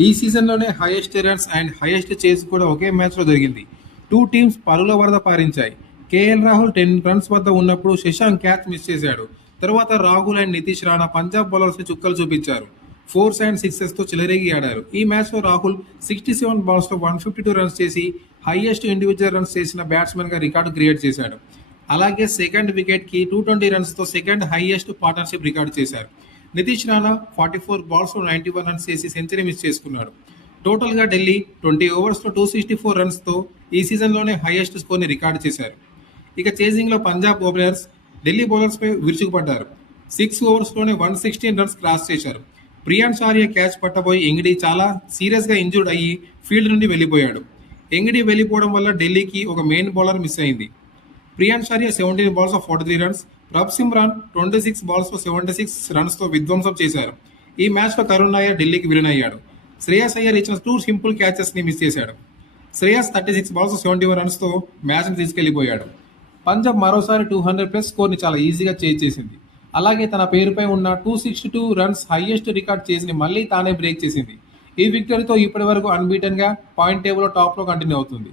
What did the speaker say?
ఈ సీజన్లోనే highest runs and highest chase కూడా ఒకే మ్యాచ్లో జరిగింది. టూ టీమ్స్ పరుల వరద పారించాయి. కేఎల్ రాహుల్ 10 రన్స్ వద్ద ఉన్నప్పుడు శశాంక్ క్యాచ్ మిస్ చేశాడు. తర్వాత రాహుల్ అండ్ నితీష్ రాణా పంజాబ్ బౌలర్స్ని చుక్కలు చూపించారు. ఫోర్స్ అండ్ సిక్సెస్తో చెలరేగి ఆడారు. ఈ మ్యాచ్లో రాహుల్ 67 బాల్స్లో 152 రన్స్ చేసి హైయెస్ట్ ఇండివిజువల్ రన్స్ చేసిన బ్యాట్స్మెన్గా రికార్డు క్రియేట్ చేశాడు. అలాగే సెకండ్ వికెట్కి 220 రన్స్తో సెకండ్ హైయెస్ట్ పార్ట్నర్షిప్ రికార్డు చేశారు. నితీష్ రాణా 44 బాల్స్లో 91 రన్స్ చేసి సెంచరీ మిస్ చేసుకున్నాడు. టోటల్గా ఢిల్లీ 20 ఓవర్స్లో 264 రన్స్తో ఈ సీజన్లోనే హైయెస్ట్ స్కోర్ని రికార్డు చేశారు. ఇక చేజింగ్లో పంజాబ్ ఓపెనర్స్ ఢిల్లీ బౌలర్స్పై విరుచుకుపడ్డారు. 6 ఓవర్స్లోనే 116 రన్స్ క్రాస్ చేశారు. ప్రియాన్ షారియా క్యాచ్ పట్టబోయి ఎంగిడి చాలా సీరియస్గా ఇంజూర్డ్ అయ్యి ఫీల్డ్ నుండి వెళ్ళిపోయాడు. ఎంగిడి వెళ్ళిపోవడం వల్ల ఢిల్లీకి ఒక మెయిన్ బౌలర్ మిస్ అయింది. Priyan షారియా 17 balls of 43 runs, rub Simran 26 balls 76 రన్స్తో విధ్వంసం చేశారు. ఈ మ్యాచ్లో కరుణ్ నాయర్ ఢిల్లీకి విలన్ అయ్యాడు. శ్రేయస్ అయ్యర్ ఇచ్చిన 2 సింపుల్ క్యాచెస్ని మిస్ చేశాడు. శ్రేయస్ 36 బాల్స్ 71 రన్స్తో మ్యాచ్ని తీసుకెళ్లిపోయాడు. పంజాబ్ మరోసారి 200+ స్కోర్ని చాలా ఈజీగా చేసింది. అలాగే తన పేరుపై ఉన్న 262 రన్స్ హైయెస్ట్ రికార్డ్ చేసి మళ్ళీ తానే బ్రేక్ చేసింది. ఈ విక్టరీతో ఇప్పటి వరకు అన్బీటన్గా పాయింట్ టేబుల్లో టాప్లో కంటిన్యూ అవుతుంది.